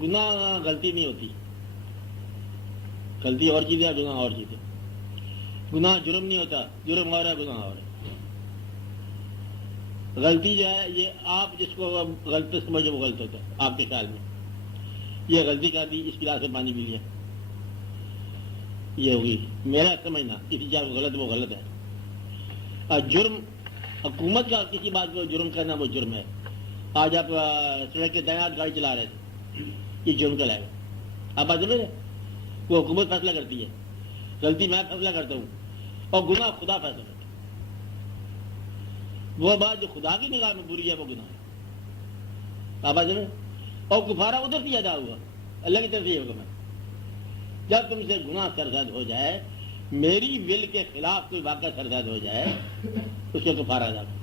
گناہ غلطی نہیں ہوتی، غلطی اور چیز ہے، گناہ اور چیز ہے۔ گناہ جرم نہیں ہوتا، جرم اور ہے، گناہ اور ہے۔ غلطی جو ہے یہ آپ جس کو غلط سمجھو وہ غلط ہوتا ہے آپ کے خیال میں۔ یہ غلطی کر دی، اس گلاس سے پانی پی لیا، یہ ہوگی میرا سمجھنا، کسی چیز کو غلط وہ غلط ہے۔ اور جرم حکومت کا کسی بات کو جرم کرنا وہ جرم ہے۔ آج آپ سڑک کے دائیں ہاتھ گاڑی چلا رہے تھے، یہ جرم کہلائے گا۔ آپ بات سمجھ رہے؟ وہ حکومت فیصلہ کرتی ہے، غلطی میں فیصلہ کرتا ہوں، اور گناہ خدا فیصلہ کرتا ہے۔ وہ بات جو خدا کی نگاہ میں بری ہے وہ گناہ ہے۔ آپ بات سمجھ؟ اور کفارہ ادھر سے ادا ہوا، اللہ کی طرف سے یہ حکم ہے، جب تم سے گناہ سرزد ہو جائے، میری ول کے خلاف کوئی واقعہ سرزد ہو جائے، اس کو کفارہ ادا کرو۔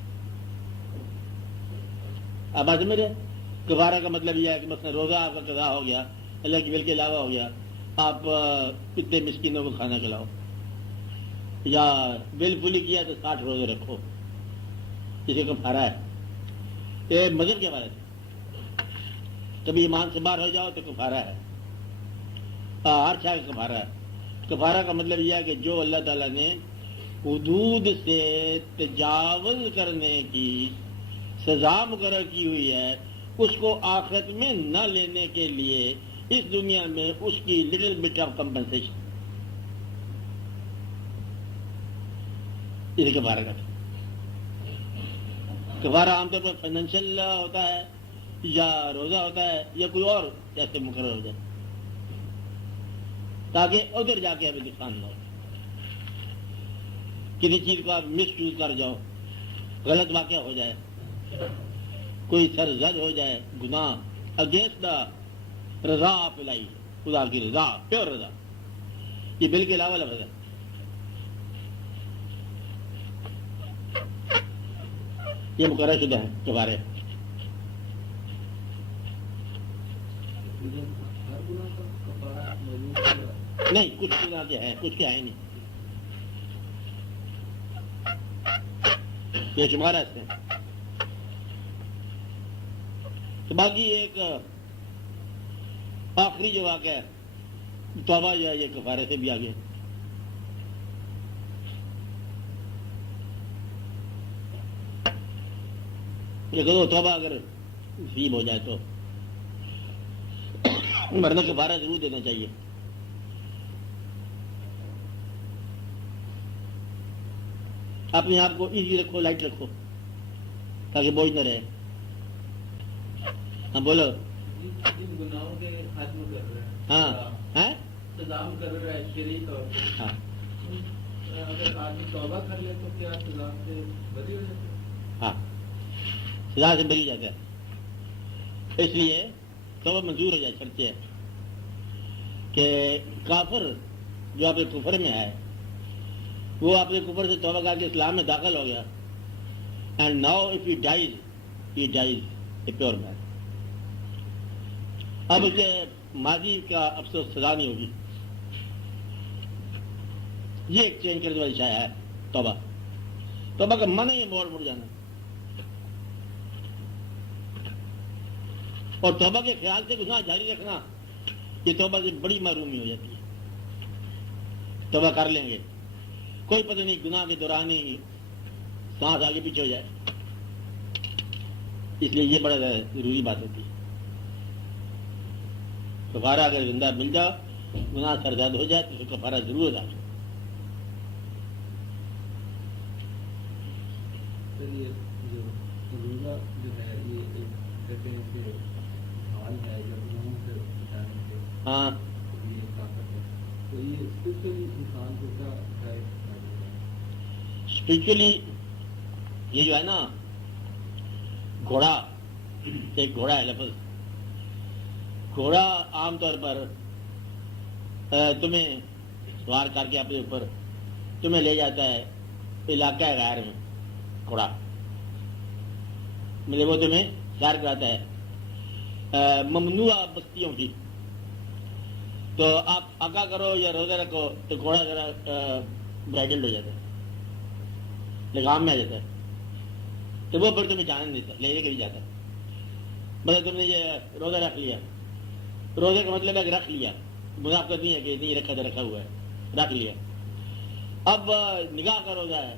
آپ بات سمجھ رہے؟ کفارہ کا مطلب یہ ہے کہ مثلا روزہ آپ کا قضا ہو گیا، اللہ کی ول کے علاوہ ہو گیا، آپ کتنے مسکینوں کو کھانا کھلاؤ، یا ول پولی کیا تو 60 روزے رکھو، اسے کفارہ ہے۔ یہ مذہب کے بارے سے کبھی ایمان سے باہر ہو جاؤ تو کفارہ ہے، ہر شاہ کا کفارہ ہے۔ کفارہ کا مطلب یہ ہے کہ جو اللہ تعالیٰ نے حدود سے تجاوز کرنے کی سزا مقرر کی ہوئی ہے، اس کو آخرت میں نہ لینے کے لیے اس دنیا میں اس کی لٹل بٹ آف کمپنسیشن، اسے کفارہ کا کفارہ عام طور پر فائنینشیل ہوتا ہے، یا روزہ ہوتا ہے، یا کوئی اور ایسے مقرر ہو جائے تاکہ ادھر جا کے ہمیں نقصان نہ ہو، کسی چیز کو آپ مس یوز کر جاؤ، غلط واقعہ ہو جائے، کوئی سرزد ہو جائے، گناہ اگینسٹ دا رضا آف الہی، خدا کی رضا، پیور رضا، یہ بل کے علاوہ لفظ ہے۔ یہ مقرر شدہ ہے کفارے۔ نہیں، کچھ گناہ کے ہیں، کچھ کے ہیں نہیں، یہ شمار ایسے ہیں۔ تو باقی ایک آخری جو واقعہ ہے توبہ جو ہے، یہ کفارے سے بھی آگے۔ لیکن وہ توبہ اگر نصیب ہو جائے تو مرنے کفارہ ضرور دینا چاہیے۔ اپنے آپ کو ایزی رکھو، لائٹ رکھو، تاکہ بوجھ نہ رہے۔ ہاں بولو۔ جن گناہوں کے ختم کر رہے ہیں، ہاں سزا کر رہا ہے شرعی طور پہ، ہاں، اگر آدمی توبہ کر لے تو کیا سزا سے بری ہو جاتی ہے؟ ہاں، سزا سے بری جاتا ہے۔ اس لیے توبہ منظور ہو جائے، شرط ہے کہ کافر جو آپ کے کفر میں ہے، وہ آپ کے کفر سے توبہ کر کے اسلام میں داخل ہو گیا، and now if he dies a pure man, اب اسے ماضی کا افسوس سزا نہیں ہوگی۔ یہ ایک چینج کرنے والی شاید ہے توبہ۔ توبہ کا من ہے یہ موڑ جانا، اور توبہ کے خیال سے گناہ جاری رکھنا، یہ توبہ سے بڑی محرومی ہو جاتی ہے۔ توبہ کر لیں گے، کوئی پتہ نہیں گناہ کے دوران ہی سانس آگے پیچھے ہو جائے، اس لیے یہ بڑا ضروری بات ہوتی ہے۔ کفارہ اگر زندہ مل جاؤ، گناہ سرزاد ہو جائے تو اس کو کفارہ ضرور ادا کرو۔ روزہ جو ہے یہ کہتے ہیں کہ حال ہے یا گناہوں سے بچانے کے، ہاں، یہ طاقت ہے، تو یہ اسپیشلی انسان کو کیا اسپرچولی یہ جو ہے نا، گھوڑا، ایک گھوڑا ہے لفظ، گھوڑا عام طور پر تمہیں سوار کر کے اپنے اوپر تمہیں لے جاتا ہے علاقہ غیر میں، گھوڑا مطلب وہ تمہیں سیر کراتا ہے ممنوع بستیوں کی۔ تو آپ آقا کرو یا روزہ رکھو تو گھوڑا ذرا برائڈل ہو جاتا ہے، لگام میں آ جاتا ہے، تو وہ پھر تمہیں جانے نہیں دیتا، لے کے بھی جاتا ہے۔ مطلب تم نے یہ روزہ رکھ لیا روزے کا مطلب ہے کہ رکھ لیا، منافقت نہیں ہے کہ نہیں رکھا تو رکھا ہوا ہے، رکھ لیا۔ اب نگاہ کا روزہ ہے،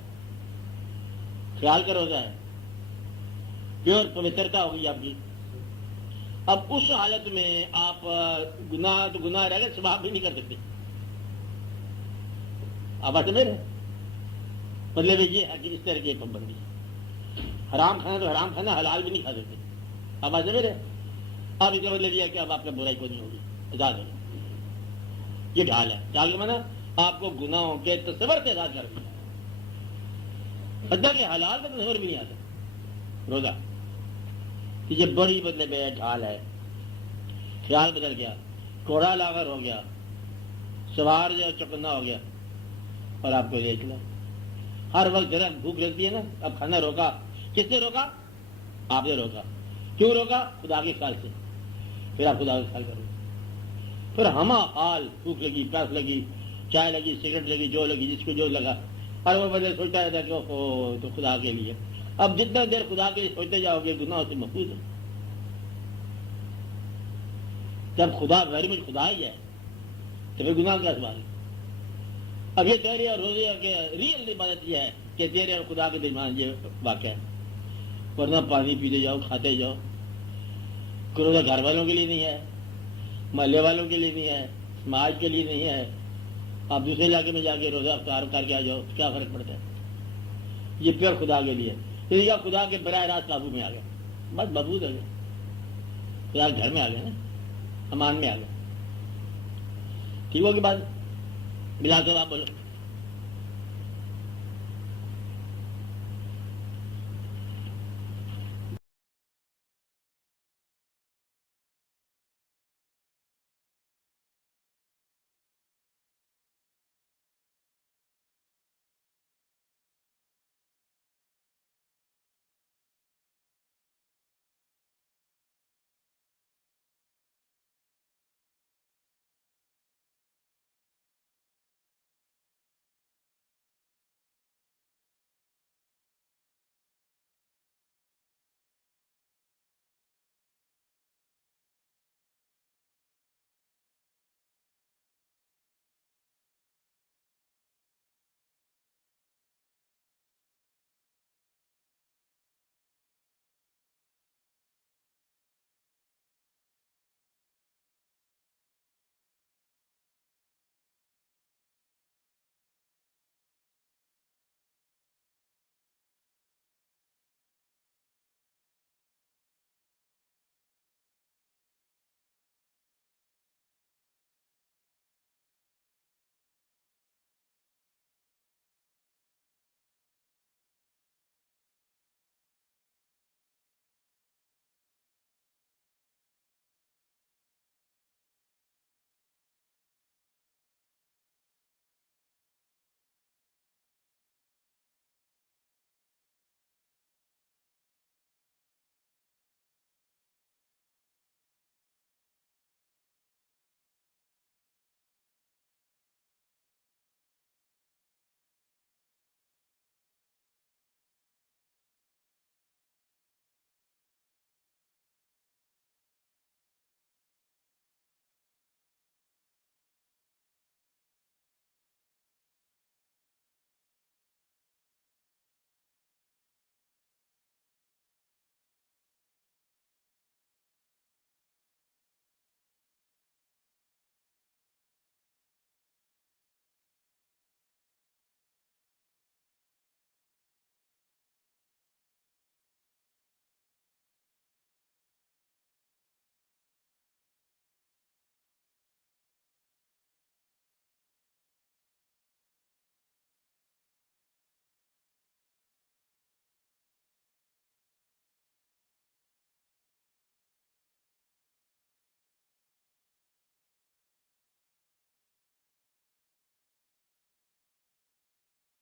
خیال کا روزہ ہے، پیور پوترتا ہوگی آپ کی۔ اب اس حالت میں آپ گناہ تو گناہ رہ گئے، ثواب بھی نہیں کر سکتے۔ آپ بات سمجھ رہے ہیں؟ مطلب یہ ہے کہ اس طرح کی پابندی، حرام کھانا تو حرام کھانا، حلال بھی نہیں کھا سکتے۔ آپ بات سمجھ رہے ہیں؟ اب اس کا مطلب یہ ہے کہ اب آپ کا برائی کو نہیں ہوگی، آزاد ہوگی۔ یہ ڈھال ہے، ڈھال کا مانا آپ کو گناہوں کے تصور سے آزاد کر دیا، حتیٰ کہ حلال کا تصور بھی نہیں آتا روزہ۔ یہ بڑی مطلب ہے ڈھال ہے۔ خیال بدل گیا، کوڑا لاغر ہو گیا، سوار جو چکنا ہو گیا، اور آپ کو لے چلا۔ ہر وقت ذرا بھوک لگتی ہے نا، اب کھانا روکا، کس نے روکا؟ آپ نے روکا۔ کیوں روکا؟ خدا کے خیال سے۔ پھر آپ خدا کا خیال کرو، پھر ہما حال، بھوک لگی، پیاس لگی، چائے لگی، سگریٹ لگی، جو لگی، جس کو جو لگا، اور وہ بندہ سوچتا رہتا کہ اوہ تو خدا کے لیے۔ اب جتنا دیر خدا کے لیے سوچتے جاؤ گے گناہوں سے محفوظ ہے۔ جب خدا غیر مجھ خدا ہی ہے تو پھر گناہ کا سوال ہے۔ اب یہ تیرے اور روزے کے ریئل عبادت یہ ہے کہ تیرے اور خدا کے درمیان یہ واقعہ ہے، ورنہ پانی پیتے جاؤ، کھاتے جاؤ۔ روزہ گھر والوں کے لیے نہیں ہے، محلے والوں کے لیے نہیں ہے، سماج کے لیے نہیں ہے۔ آپ دوسرے علاقے میں جا کے روزہ افطار کر کے آ جاؤ، کیا فرق پڑتا ہے؟ یہ پیور خدا کے لیے، یہ خدا کے براہ راست قابو میں آ گیا، بس محفوظ ہو گیا، خدا کے گھر میں آ گیا نا، امان میں آ گیا۔ ٹھیک ہوگی بات؟ بلا کر آپ بولو۔